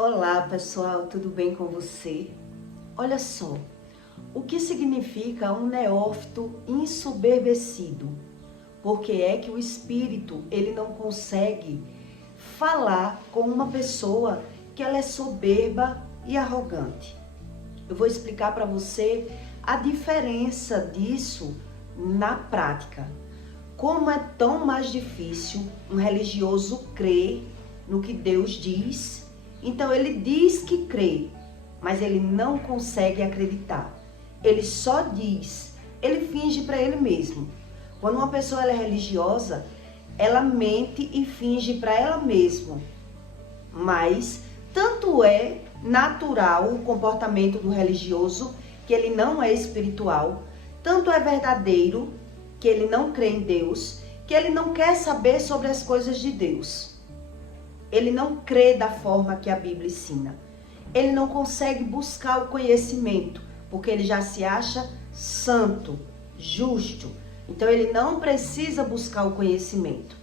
Olá pessoal, tudo bem com você? Olha só, o que significa um neófito ensoberbecido? Porque é que o espírito ele não consegue falar com uma pessoa que ela é soberba e arrogante. Eu vou explicar para você a diferença disso na prática. Como é tão mais difícil um religioso crer no que Deus diz. Então ele diz que crê, mas ele não consegue acreditar. Ele só diz, ele finge para ele mesmo. Quando uma pessoa ela é religiosa, ela mente e finge para ela mesma. Mas tanto é natural o comportamento do religioso, que ele não é espiritual, tanto é verdadeiro, que ele não crê em Deus, que ele não quer saber sobre as coisas de Deus. Ele não crê da forma que a Bíblia ensina. Ele não consegue buscar o conhecimento, porque ele já se acha santo, justo. Então ele não precisa buscar o conhecimento.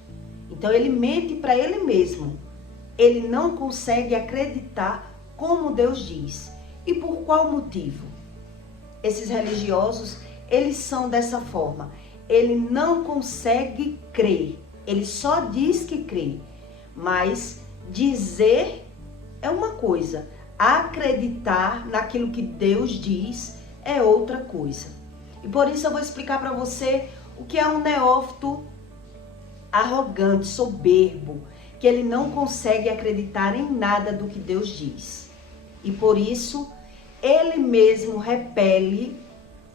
Então ele mente para ele mesmo. Ele não consegue acreditar como Deus diz. E por qual motivo? Esses religiosos, eles são dessa forma. Ele não consegue crer. Ele só diz que crê. Mas dizer é uma coisa, acreditar naquilo que Deus diz é outra coisa. E por isso eu vou explicar para você o que é um neófito arrogante, soberbo, que ele não consegue acreditar em nada do que Deus diz. E por isso ele mesmo repele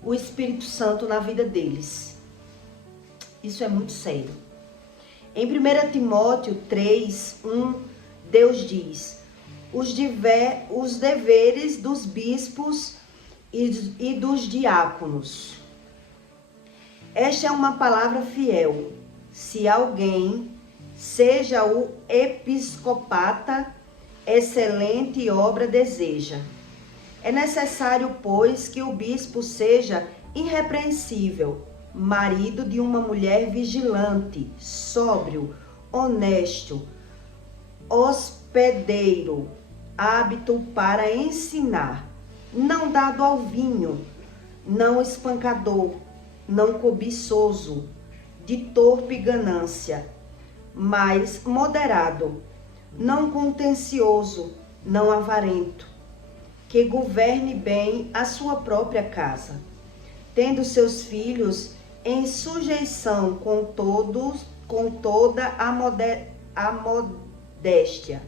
o Espírito Santo na vida deles. Isso é muito sério. Em 1 Timóteo 3:1, Deus diz: os deveres dos bispos e dos diáconos. Esta é uma palavra fiel. Se alguém seja o episcopata, excelente obra deseja. É necessário, pois, que o bispo seja irrepreensível, marido de uma mulher vigilante, sóbrio, honesto, hospedeiro, hábito para ensinar, não dado ao vinho, não espancador, não cobiçoso, de torpe ganância, mas moderado, não contencioso, não avarento, que governe bem a sua própria casa, tendo seus filhos em sujeição com toda a modéstia.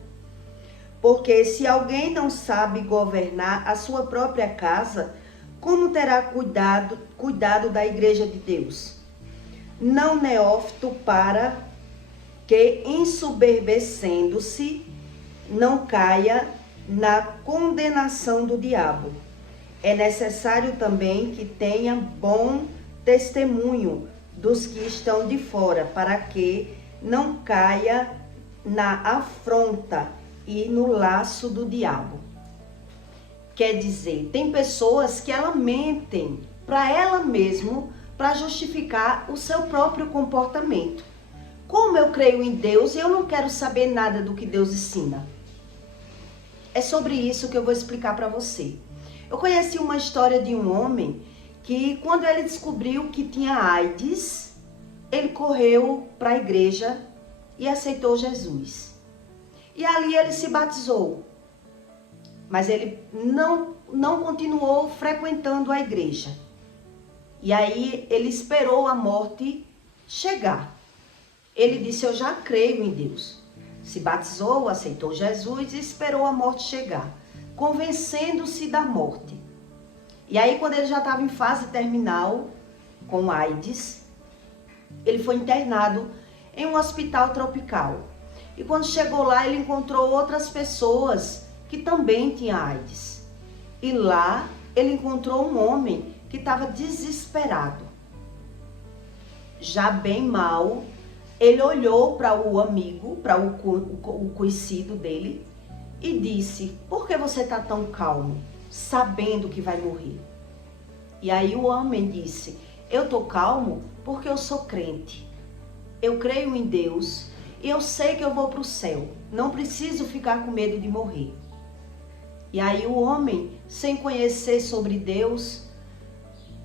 Porque se alguém não sabe governar a sua própria casa, como terá cuidado da igreja de Deus? Não neófito, para que, ensoberbecendo-se, não caia na condenação do diabo. É necessário também que tenha bom testemunho dos que estão de fora, para que não caia na afronta e no laço do diabo. Quer dizer, tem pessoas que elas mentem para ela mesma para justificar o seu próprio comportamento. Como eu creio em Deus e eu não quero saber nada do que Deus ensina. É sobre isso que eu vou explicar para você. Eu conheci uma história de um homem que, quando ele descobriu que tinha AIDS, ele correu para a igreja e aceitou Jesus. E ali ele se batizou. Mas ele não continuou frequentando a igreja. E aí ele esperou a morte chegar. Ele disse: eu já creio em Deus. Se batizou, aceitou Jesus e esperou a morte chegar, convencendo-se da morte. E aí, quando ele já estava em fase terminal, com AIDS, ele foi internado em um hospital tropical. E quando chegou lá, ele encontrou outras pessoas que também tinham AIDS. E lá, ele encontrou um homem que estava desesperado. Já bem mal, ele olhou para o amigo, para o conhecido dele, e disse: por que você está tão calmo, sabendo que vai morrer? E aí o homem disse: eu estou calmo porque eu sou crente. Eu creio em Deus e eu sei que eu vou para o céu. Não preciso ficar com medo de morrer. E aí o homem, sem conhecer sobre Deus,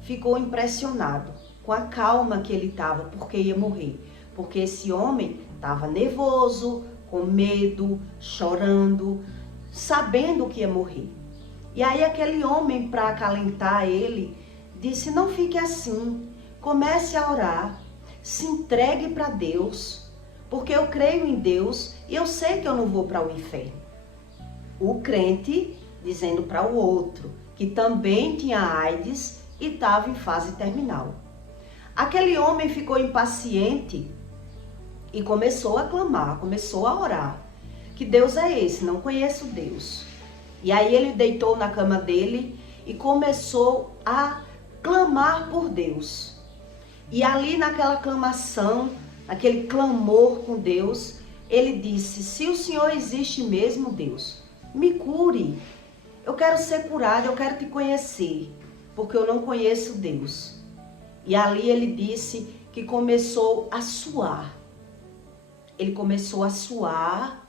ficou impressionado com a calma que ele estava, porque ia morrer. Porque esse homem estava nervoso, com medo, chorando, sabendo que ia morrer. E aí aquele homem, para acalentar ele, disse: não fique assim, comece a orar, se entregue para Deus, porque eu creio em Deus e eu sei que eu não vou para o inferno. O crente dizendo para o outro que também tinha AIDS e estava em fase terminal. Aquele homem ficou impaciente e começou a clamar, começou a orar. Que Deus é esse? Não conheço Deus. E aí ele deitou na cama dele e começou a clamar por Deus. E ali naquela clamação, aquele clamor com Deus, ele disse: se o Senhor existe mesmo, Deus, me cure. Eu quero ser curado, eu quero te conhecer, porque eu não conheço Deus. E ali ele disse que começou a suar. Ele começou a suar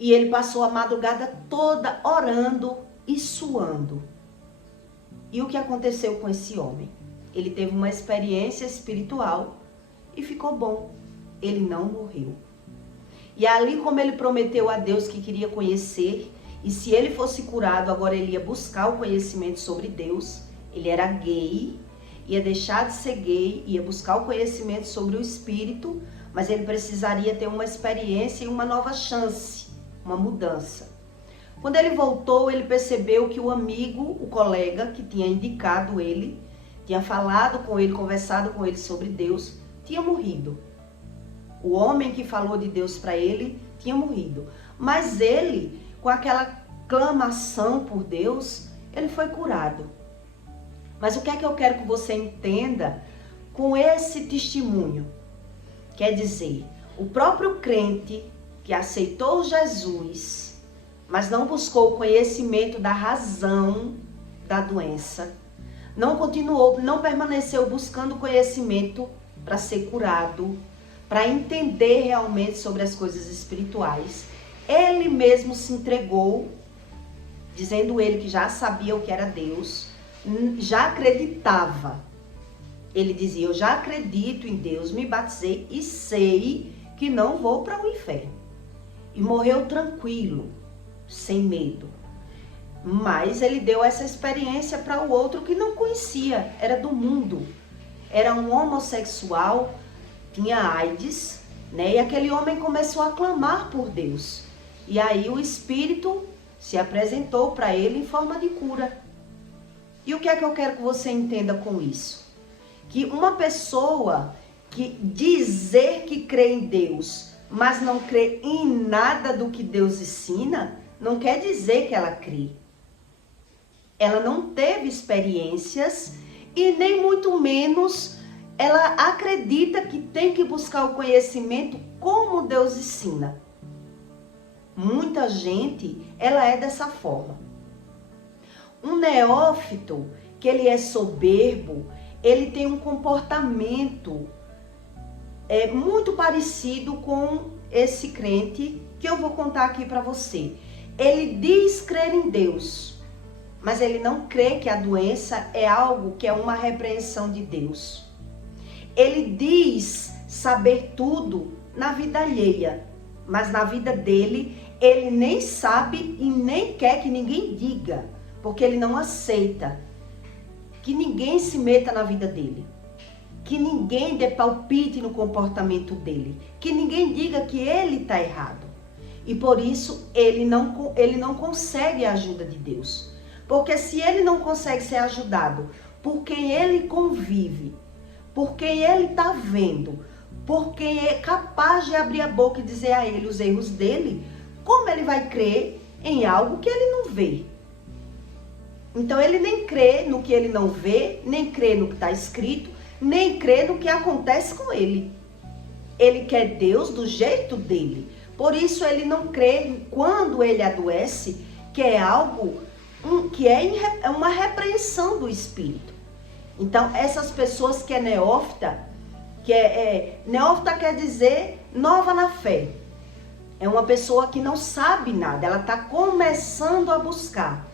e ele passou a madrugada toda orando e suando. E o que aconteceu com esse homem? Ele teve uma experiência espiritual e ficou bom. Ele não morreu. E ali, como ele prometeu a Deus que queria conhecer, e se ele fosse curado, agora ele ia buscar o conhecimento sobre Deus. Ele era gay, ia deixar de ser gay, ia buscar o conhecimento sobre o Espírito, mas ele precisaria ter uma experiência e uma nova chance, uma mudança. Quando ele voltou, ele percebeu que o amigo, o colega que tinha indicado ele, tinha falado com ele, conversado com ele sobre Deus, tinha morrido. O homem que falou de Deus para ele tinha morrido. Mas ele, com aquela clamação por Deus, ele foi curado. Mas o que é que eu quero que você entenda com esse testemunho? Quer dizer, o próprio crente que aceitou Jesus, mas não buscou o conhecimento da razão da doença, não continuou, não permaneceu buscando conhecimento para ser curado, para entender realmente sobre as coisas espirituais. Ele mesmo se entregou, dizendo ele que já sabia o que era Deus, já acreditava. Ele dizia: eu já acredito em Deus, me batizei e sei que não vou para o inferno. E morreu tranquilo, sem medo. Mas ele deu essa experiência para o outro que não conhecia, era do mundo. Era um homossexual, tinha AIDS, né? E aquele homem começou a clamar por Deus. E aí o Espírito se apresentou para ele em forma de cura. E o que é que eu quero que você entenda com isso? Que uma pessoa que dizer que crê em Deus, mas não crê em nada do que Deus ensina, não quer dizer que ela crê. Ela não teve experiências e nem muito menos ela acredita que tem que buscar o conhecimento como Deus ensina. Muita gente, ela é dessa forma. Um neófito, que ele é soberbo, ele tem um comportamento muito parecido com esse crente que eu vou contar aqui para você. Ele diz crer em Deus, mas ele não crê que a doença é algo que é uma repreensão de Deus. Ele diz saber tudo na vida alheia, mas na vida dele, ele nem sabe e nem quer que ninguém diga, porque ele não aceita que ninguém se meta na vida dele, que ninguém dê palpite no comportamento dele, que ninguém diga que ele está errado. E por isso ele não consegue a ajuda de Deus. Porque se ele não consegue ser ajudado por quem ele convive, por quem ele está vendo, por quem é capaz de abrir a boca e dizer a ele os erros dele, como ele vai crer em algo que ele não vê? Então ele nem crê no que ele não vê, nem crê no que está escrito, nem crê no que acontece com ele. Ele quer Deus do jeito dele. Por isso ele não crê quando ele adoece, que é algo que é uma repreensão do Espírito. Então essas pessoas que é neófita, neófita quer dizer nova na fé. É uma pessoa que não sabe nada, ela está começando a buscar.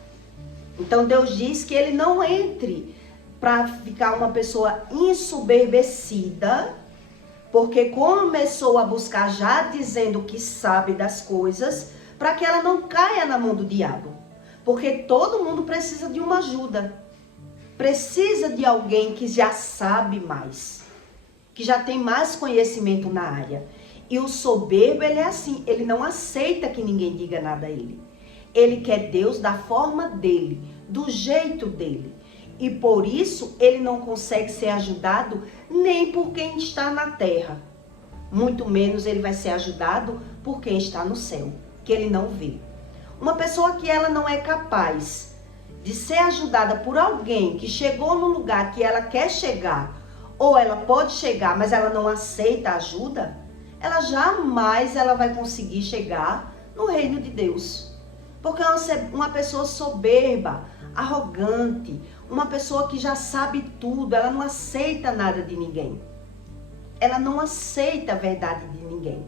Então Deus diz que ele não entre para ficar uma pessoa ensoberbecida, porque começou a buscar já dizendo que sabe das coisas, para que ela não caia na mão do diabo. Porque todo mundo precisa de uma ajuda. Precisa de alguém que já sabe mais, que já tem mais conhecimento na área. E o soberbo, ele é assim, ele não aceita que ninguém diga nada a ele. Ele quer Deus da forma dele, do jeito dele. E por isso ele não consegue ser ajudado nem por quem está na terra. Muito menos ele vai ser ajudado por quem está no céu, que ele não vê. Uma pessoa que ela não é capaz de ser ajudada por alguém que chegou no lugar que ela quer chegar, ou ela pode chegar, mas ela não aceita ajuda, ela jamais vai conseguir chegar no reino de Deus. Porque uma pessoa soberba, arrogante, uma pessoa que já sabe tudo, ela não aceita nada de ninguém. Ela não aceita a verdade de ninguém.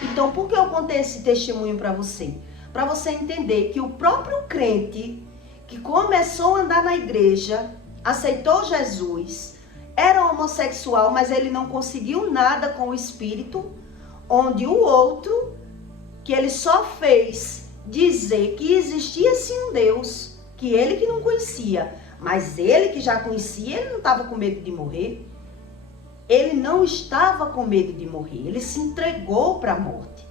Então, por que eu contei esse testemunho para você? Para você entender que o próprio crente que começou a andar na igreja, aceitou Jesus, era homossexual, mas ele não conseguiu nada com o Espírito, onde o outro, que ele só fez dizer que existia sim um Deus, que ele que não conhecia, mas ele que já conhecia, ele não estava com medo de morrer. Ele não estava com medo de morrer, ele se entregou para a morte.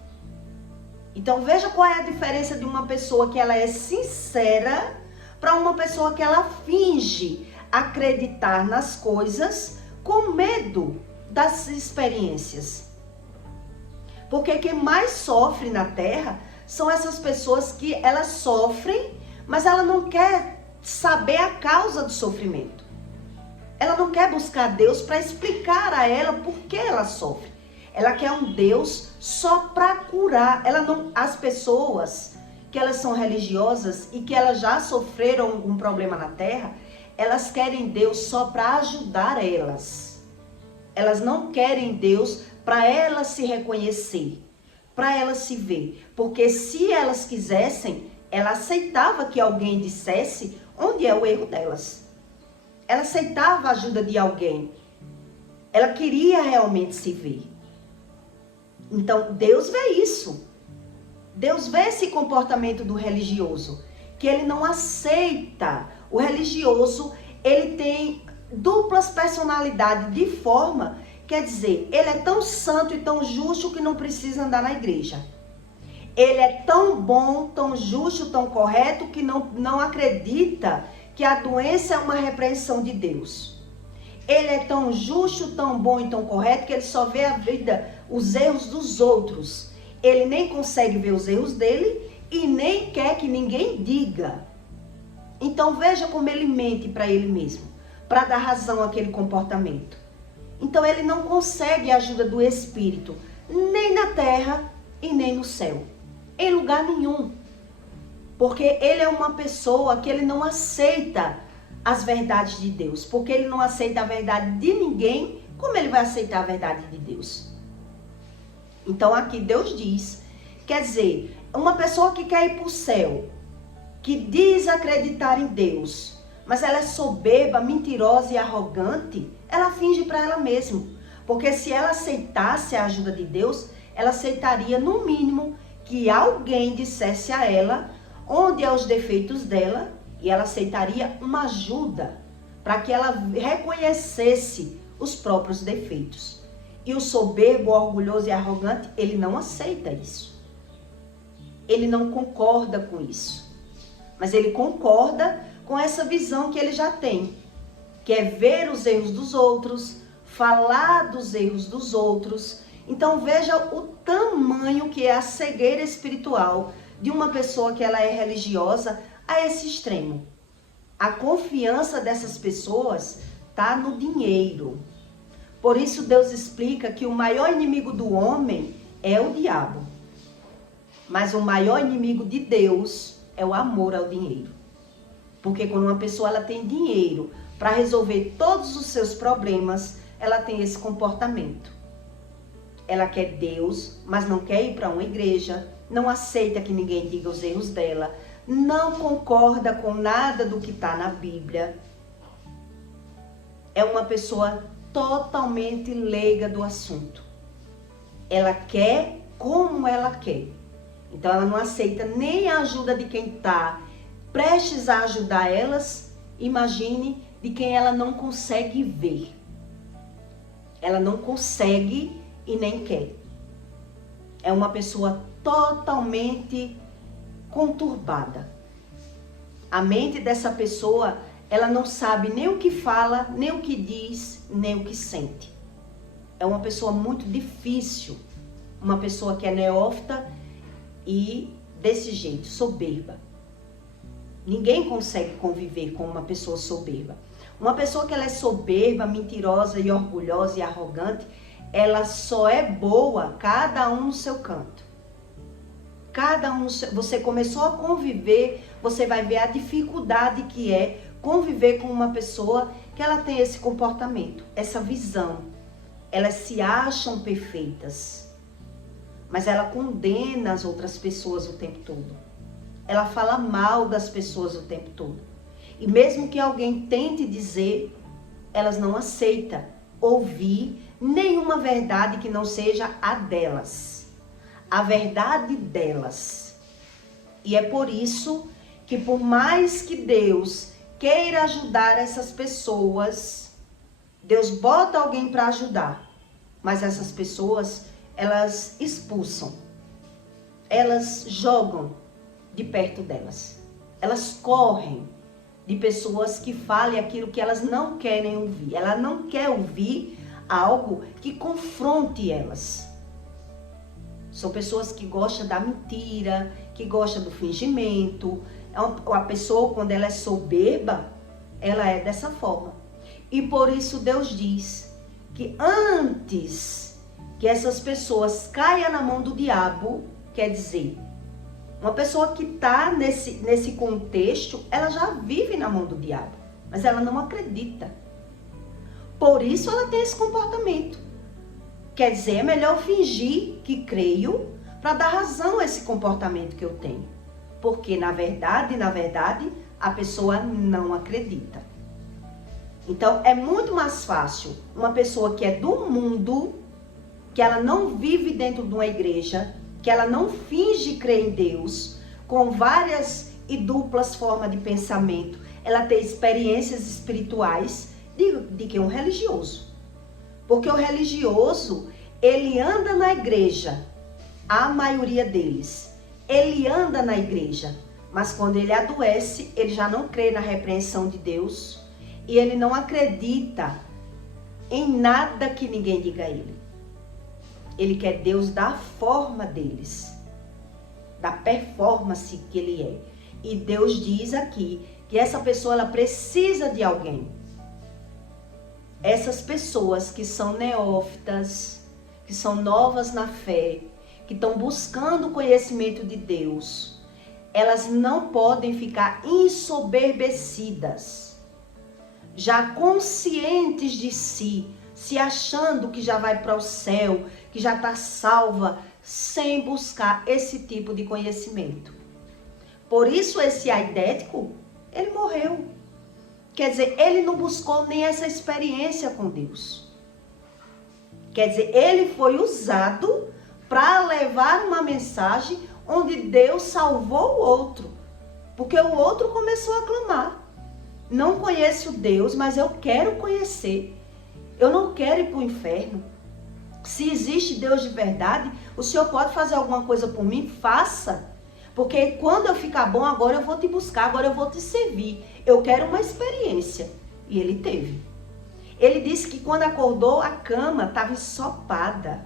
Então veja qual é a diferença de uma pessoa que ela é sincera para uma pessoa que ela finge acreditar nas coisas com medo das experiências. Porque quem mais sofre na terra são essas pessoas que elas sofrem, mas ela não quer saber a causa do sofrimento. Ela não quer buscar Deus para explicar a ela por que ela sofre. Ela quer um Deus só para curar. As pessoas que elas são religiosas e que elas já sofreram algum problema na terra, elas querem Deus só para ajudar elas. Elas não querem Deus para elas se reconhecer, para elas se ver. Porque se elas quisessem, ela aceitava que alguém dissesse onde é o erro delas. Ela aceitava a ajuda de alguém. Ela queria realmente se ver. Então, Deus vê isso. Deus vê esse comportamento do religioso, que ele não aceita. O religioso, ele tem duplas personalidades de forma, quer dizer, ele é tão santo e tão justo que não precisa andar na igreja. Ele é tão bom, tão justo, tão correto que não acredita que a doença é uma repreensão de Deus. Ele é tão justo, tão bom e tão correto que ele só vê a vida, os erros dos outros. Ele nem consegue ver os erros dele e nem quer que ninguém diga. Então veja como ele mente para ele mesmo, para dar razão àquele comportamento. Então ele não consegue a ajuda do Espírito, nem na terra e nem no céu, em lugar nenhum. Porque ele é uma pessoa que ele não aceita as verdades de Deus. Porque ele não aceita a verdade de ninguém, como ele vai aceitar a verdade de Deus? Então aqui Deus diz, quer dizer, uma pessoa que quer ir para o céu, que diz acreditar em Deus, mas ela é soberba, mentirosa e arrogante, ela finge para ela mesma. Porque se ela aceitasse a ajuda de Deus, ela aceitaria no mínimo que alguém dissesse a ela onde são os defeitos dela, e ela aceitaria uma ajuda para que ela reconhecesse os próprios defeitos. E o soberbo, orgulhoso e arrogante, ele não aceita isso. Ele não concorda com isso. Mas ele concorda com essa visão que ele já tem, que é ver os erros dos outros, falar dos erros dos outros. Então veja o tamanho que é a cegueira espiritual de uma pessoa que ela é religiosa a esse extremo. A confiança dessas pessoas está no dinheiro. Por isso Deus explica que o maior inimigo do homem é o diabo. Mas o maior inimigo de Deus é o amor ao dinheiro. Porque quando uma pessoa ela tem dinheiro para resolver todos os seus problemas, ela tem esse comportamento. ela quer Deus, mas não quer ir para uma igreja, não aceita que ninguém diga os erros dela, não concorda com nada do que está na Bíblia. É uma pessoa totalmente leiga do assunto. Ela quer como ela quer. Então ela não aceita nem a ajuda de quem está prestes a ajudar elas. Imagine de quem ela não consegue ver. Ela não consegue e nem quer. É uma pessoa totalmente conturbada. A mente dessa pessoa, ela não sabe nem o que fala, nem o que diz, nem o que sente. É uma pessoa muito difícil. Uma pessoa que é neófita e desse jeito, soberba. Ninguém consegue conviver com uma pessoa soberba. Uma pessoa que ela é soberba, mentirosa e orgulhosa e arrogante, ela só é boa, cada um no seu canto. Cada um, você começou a conviver, você vai ver a dificuldade que é conviver com uma pessoa que ela tem esse comportamento, essa visão. Elas se acham perfeitas, mas ela condena as outras pessoas o tempo todo. Ela fala mal das pessoas o tempo todo. E mesmo que alguém tente dizer, elas não aceitam ouvir nenhuma verdade que não seja a delas. A verdade delas. E é por isso que por mais que Deus queira ajudar essas pessoas, Deus bota alguém para ajudar. Mas essas pessoas, elas expulsam. Elas jogam de perto delas. Elas correm de pessoas que falem aquilo que elas não querem ouvir. Ela não quer ouvir algo que confronte elas. São pessoas que gostam da mentira, que gostam do fingimento. A pessoa, quando ela é soberba, ela é dessa forma. E por isso Deus diz que antes que essas pessoas caiam na mão do diabo, quer dizer, uma pessoa que está nesse contexto, ela já vive na mão do diabo, mas ela não acredita. Por isso ela tem esse comportamento. Quer dizer, é melhor fingir que creio para dar razão a esse comportamento que eu tenho. Porque na verdade, a pessoa não acredita. Então é muito mais fácil uma pessoa que é do mundo, que ela não vive dentro de uma igreja, que ela não finge crer em Deus, com várias e duplas formas de pensamento, ela tem experiências espirituais de que um religioso. Porque o religioso, ele anda na igreja, a maioria deles, ele anda na igreja, mas quando ele adoece, ele já não crê na repreensão de Deus e ele não acredita em nada que ninguém diga a ele. Ele quer Deus da forma deles, da performance que ele é. E Deus diz aqui que essa pessoa ela precisa de alguém. Essas pessoas que são neófitas, que são novas na fé, que estão buscando o conhecimento de Deus, elas não podem ficar ensoberbecidas, já conscientes de si, se achando que já vai para o céu, que já está salva, sem buscar esse tipo de conhecimento. Por isso esse aidético, ele morreu. Quer dizer, ele não buscou nem essa experiência com Deus. Quer dizer, ele foi usado para levar uma mensagem onde Deus salvou o outro. Porque o outro começou a clamar. Não conheço Deus, mas eu quero conhecer. Eu não quero ir para o inferno. Se existe Deus de verdade, o Senhor pode fazer alguma coisa por mim? Faça. Porque quando eu ficar bom, agora eu vou te buscar, agora eu vou te servir. Eu quero uma experiência. E ele teve. Ele disse que quando acordou, a cama estava ensopada.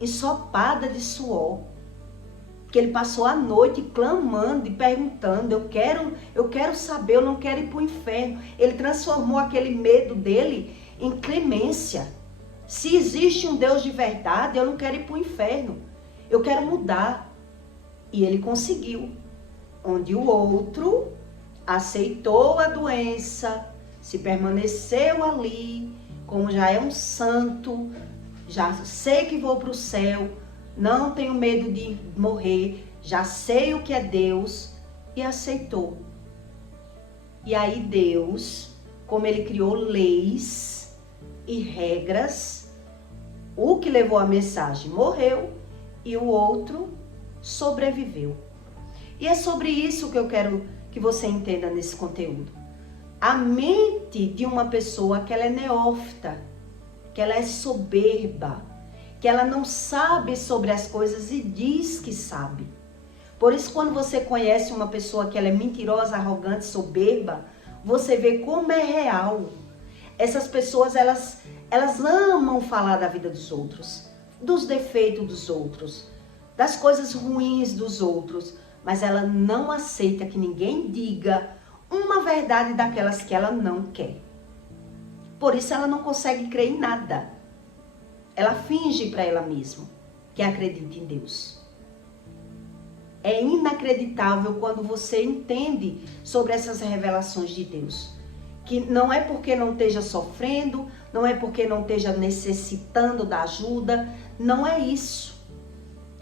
Ensopada de suor. Que ele passou a noite clamando e perguntando, eu quero saber, eu não quero ir para o inferno. Ele transformou aquele medo dele em clemência. Se existe um Deus de verdade, eu não quero ir para o inferno. Eu quero mudar. E ele conseguiu. Onde o outro aceitou a doença, se permaneceu ali, como já é um santo, já sei que vou para o céu, não tenho medo de morrer, já sei o que é Deus, e aceitou. E aí Deus, como ele criou leis e regras, o que levou a mensagem morreu e o outro sobreviveu. E é sobre isso que eu quero que você entenda nesse conteúdo. A mente de uma pessoa que ela é neófita, que ela é soberba, que ela não sabe sobre as coisas e diz que sabe. Por isso, quando você conhece uma pessoa que ela é mentirosa, arrogante, soberba, você vê como é real. Essas pessoas, elas amam falar da vida dos outros, dos defeitos dos outros, das coisas ruins dos outros, mas ela não aceita que ninguém diga uma verdade daquelas que ela não quer. Por isso ela não consegue crer em nada. Ela finge para ela mesma que acredita em Deus. É inacreditável quando você entende sobre essas revelações de Deus. Que não é porque não esteja sofrendo, não é porque não esteja necessitando da ajuda, não é isso.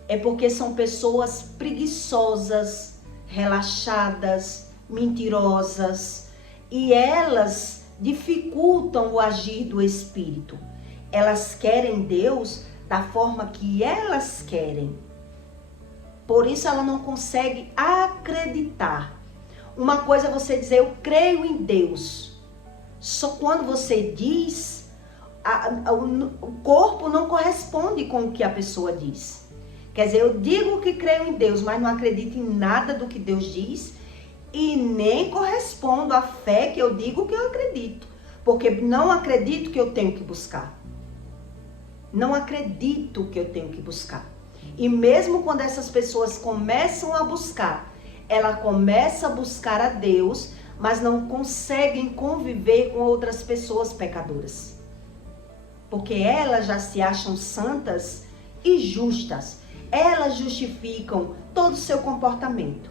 É porque são pessoas preguiçosas, relaxadas, mentirosas, e elas dificultam o agir do Espírito. Elas querem Deus da forma que elas querem. Por isso ela não consegue acreditar. Uma coisa é você dizer, eu creio em Deus. Só quando você diz, o corpo não corresponde com o que a pessoa diz. Quer dizer, eu digo que creio em Deus, mas não acredito em nada do que Deus diz e nem correspondo à fé que eu digo que eu acredito. Porque não acredito que eu tenho que buscar. Não acredito que eu tenho que buscar. E mesmo quando essas pessoas começam a buscar, ela começa a buscar a Deus, mas não conseguem conviver com outras pessoas pecadoras. Porque elas já se acham santas e justas. Elas justificam todo o seu comportamento.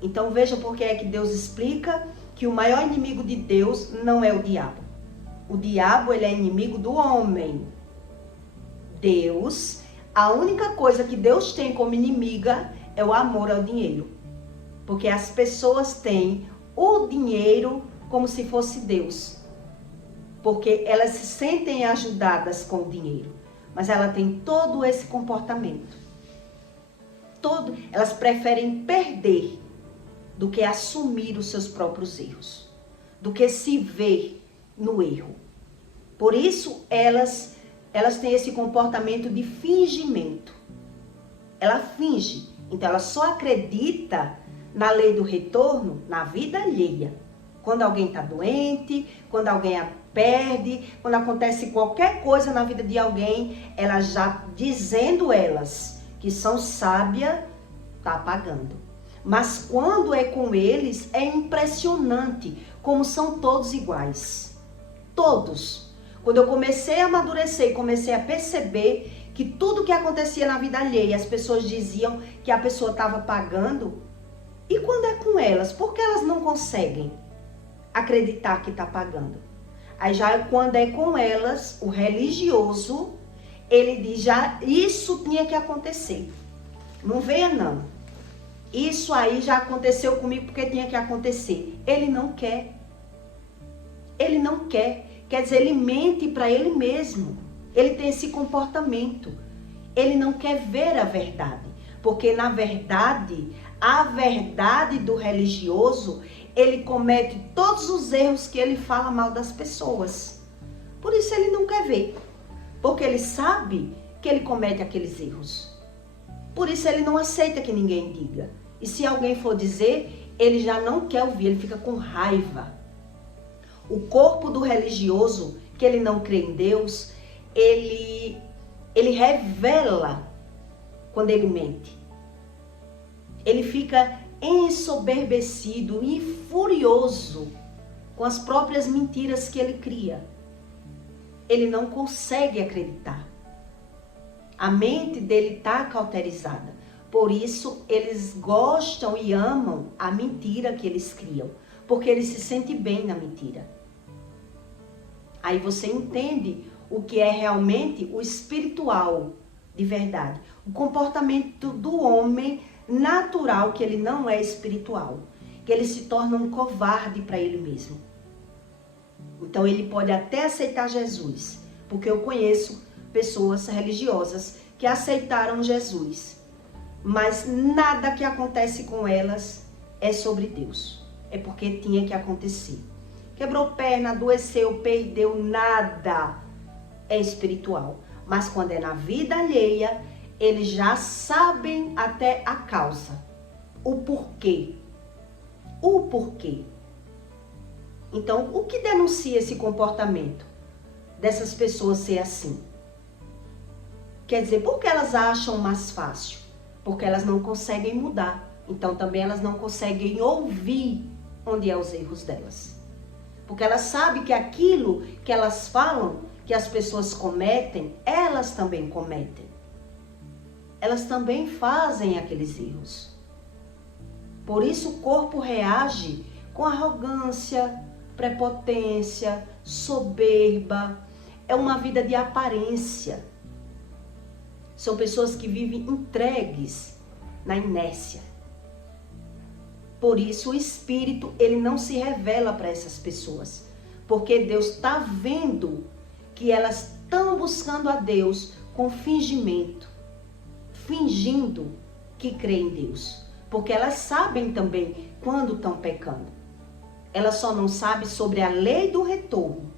Então veja por que é que Deus explica que o maior inimigo de Deus não é o diabo. O diabo, ele é inimigo do homem. Deus, a única coisa que Deus tem como inimiga é o amor ao dinheiro. Porque as pessoas têm o dinheiro como se fosse Deus. Porque elas se sentem ajudadas com o dinheiro. Mas ela tem todo esse comportamento. Elas preferem perder do que assumir os seus próprios erros. Do que se ver no erro. Por isso, elas têm esse comportamento de fingimento. Ela finge. Então, ela só acredita na lei do retorno na vida alheia. Quando alguém está doente, quando alguém a perde, quando acontece qualquer coisa na vida de alguém, ela já dizendo elas que são sábias, está pagando. Mas quando é com eles, é impressionante como são todos iguais. Todos. Quando eu comecei a amadurecer e comecei a perceber que tudo que acontecia na vida alheia, as pessoas diziam que a pessoa estava pagando. E quando é com elas, por que elas não conseguem acreditar que está pagando? Aí já quando é com elas, o religioso, ele diz, já isso tinha que acontecer. Não venha não. Isso aí já aconteceu comigo porque tinha que acontecer. Ele não quer. Ele não quer. Quer dizer, ele mente para ele mesmo. Ele tem esse comportamento. Ele não quer ver a verdade. Porque na verdade, a verdade do religioso, ele comete todos os erros que ele fala mal das pessoas. Por isso ele não quer ver. Porque ele sabe que ele comete aqueles erros. Por isso ele não aceita que ninguém diga. E se alguém for dizer, ele já não quer ouvir, ele fica com raiva. O corpo do religioso, que ele não crê em Deus, ele revela quando ele mente. Ele fica ensoberbecido e furioso com as próprias mentiras que ele cria. Ele não consegue acreditar. A mente dele está cauterizada. Por isso, eles gostam e amam a mentira que eles criam. Porque eles se sentem bem na mentira. Aí você entende o que é realmente o espiritual de verdade. O comportamento do homem natural, que ele não é espiritual, que ele se torna um covarde para ele mesmo. Então ele pode até aceitar Jesus, porque eu conheço pessoas religiosas que aceitaram Jesus, mas nada que acontece com elas é sobre Deus. É porque tinha que acontecer. Quebrou perna, adoeceu, perdeu, nada é espiritual. Mas quando é na vida alheia, eles já sabem até a causa, o porquê. O porquê. Então, o que denuncia esse comportamento dessas pessoas ser assim? Quer dizer, por que elas acham mais fácil? Porque elas não conseguem mudar. Então, também elas não conseguem ouvir onde é os erros delas. Porque elas sabem que aquilo que elas falam, que as pessoas cometem, elas também cometem. Elas também fazem aqueles erros. Por isso o corpo reage com arrogância, prepotência, soberba. É uma vida de aparência. São pessoas que vivem entregues na inércia. Por isso o Espírito, ele não se revela para essas pessoas. Porque Deus está vendo que elas estão buscando a Deus com fingimento. Fingindo que creem em Deus. Porque elas sabem também quando estão pecando. Elas só não sabem sobre a lei do retorno.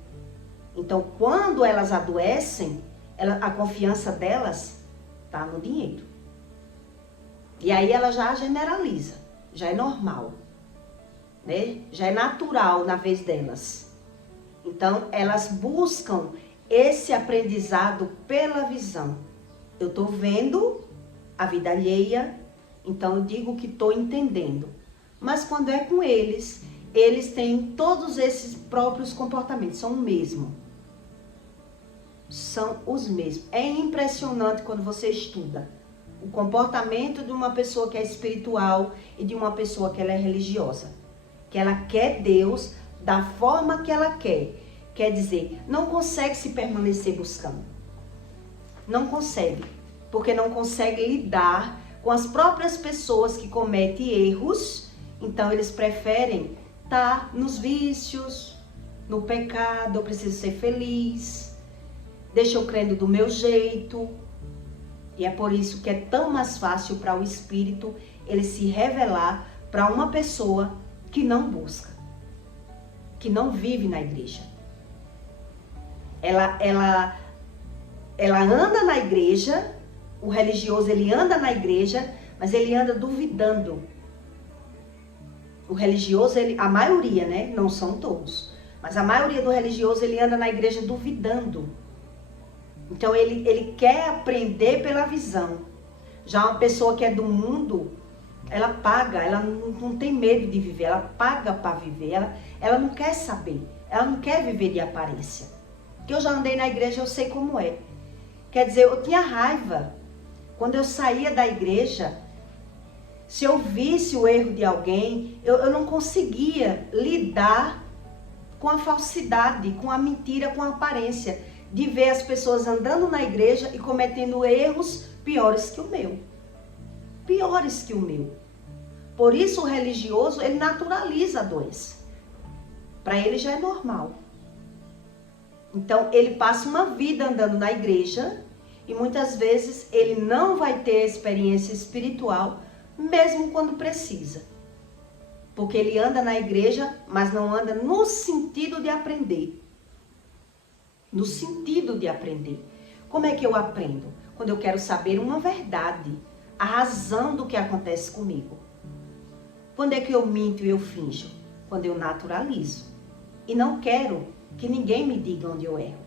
Então, quando elas adoecem, a confiança delas está no dinheiro. E aí ela já generaliza. Já é normal, né? Já é natural na vez delas. Então, elas buscam esse aprendizado pela visão. Eu estou vendo a vida alheia, então eu digo que estou entendendo. Mas quando é com eles, eles têm todos esses próprios comportamentos, são o mesmo. São os mesmos. É impressionante quando você estuda o comportamento de uma pessoa que é espiritual e de uma pessoa que ela é religiosa. Que ela quer Deus da forma que ela quer. Quer dizer, não consegue se permanecer buscando. Não consegue. Porque não consegue lidar com as próprias pessoas que cometem erros. Então eles preferem estar nos vícios, no pecado. Eu preciso ser feliz. Deixa eu crendo do meu jeito. E é por isso que é tão mais fácil para o Espírito ele se revelar para uma pessoa que não busca, que não vive na igreja. Ela anda na igreja, o religioso ele anda na igreja, mas ele anda duvidando. O religioso, a maioria, né? Não são todos, mas a maioria do religioso ele anda na igreja duvidando. Então, ele quer aprender pela visão. Já uma pessoa que é do mundo, ela paga, ela não tem medo de viver, ela paga para viver, ela não quer saber, ela não quer viver de aparência. Porque eu já andei na igreja, eu sei como é. Quer dizer, eu tinha raiva. Quando eu saía da igreja, se eu visse o erro de alguém, eu não conseguia lidar com a falsidade, com a mentira, com a aparência. De ver as pessoas andando na igreja e cometendo erros piores que o meu. Piores que o meu. Por isso o religioso, ele naturaliza a doença. Para ele já é normal. Então ele passa uma vida andando na igreja e muitas vezes ele não vai ter experiência espiritual, mesmo quando precisa. Porque ele anda na igreja, mas não anda no sentido de aprender. No sentido de aprender. Como é que eu aprendo? Quando eu quero saber uma verdade, a razão do que acontece comigo. Quando é que eu minto e eu finjo? Quando eu naturalizo. E não quero que ninguém me diga onde eu erro.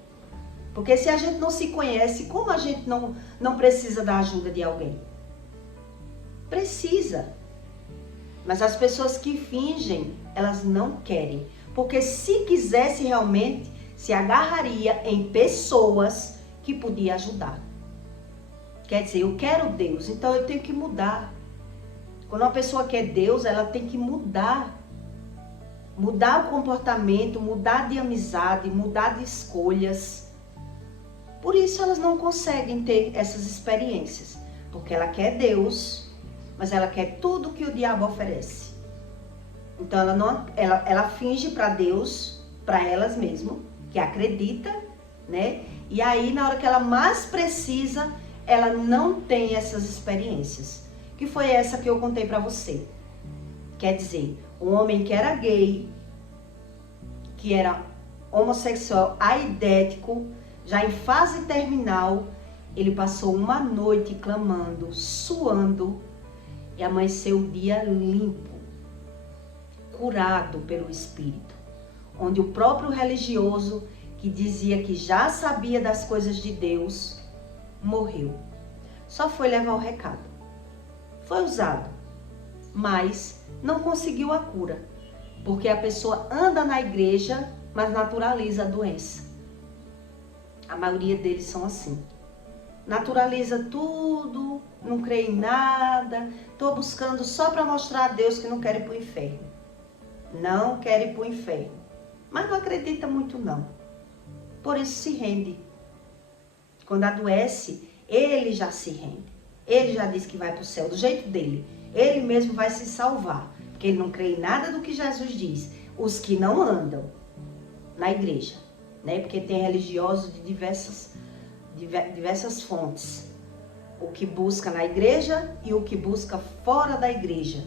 Porque se a gente não se conhece, como a gente não precisa da ajuda de alguém? Precisa. Mas as pessoas que fingem, elas não querem. Porque se quisesse realmente, se agarraria em pessoas que podiam ajudar. Quer dizer, eu quero Deus, então eu tenho que mudar. Quando uma pessoa quer Deus, ela tem que mudar. Mudar o comportamento, mudar de amizade, mudar de escolhas. Por isso elas não conseguem ter essas experiências, porque ela quer Deus, mas ela quer tudo que o diabo oferece. Então ela finge para Deus, para elas mesmas, que acredita, né? E aí na hora que ela mais precisa, ela não tem essas experiências. Que foi essa que eu contei para você. Quer dizer, um homem que era gay, que era homossexual, aidético, já em fase terminal, ele passou uma noite clamando, suando, e amanheceu o dia limpo, curado pelo Espírito. Onde o próprio religioso, que dizia que já sabia das coisas de Deus, morreu. Só foi levar o recado. Foi usado, mas não conseguiu a cura. Porque a pessoa anda na igreja, mas naturaliza a doença. A maioria deles são assim. Naturaliza tudo, não crê em nada, estou buscando só para mostrar a Deus que não quer ir para o inferno. Não quer ir para o inferno. Mas não acredita muito não. Por isso se rende. Quando adoece, ele já se rende. Ele já diz que vai para o céu do jeito dele. Ele mesmo vai se salvar. Porque ele não crê em nada do que Jesus diz. Os que não andam na igreja, né? Porque tem religiosos de diversas fontes. O que busca na igreja e o que busca fora da igreja.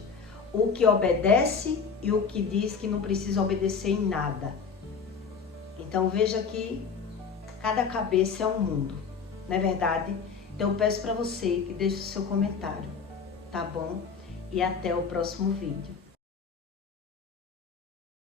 O que obedece e o que diz que não precisa obedecer em nada. Então veja que cada cabeça é um mundo, não é verdade? Então eu peço para você que deixe o seu comentário, tá bom? E até o próximo vídeo.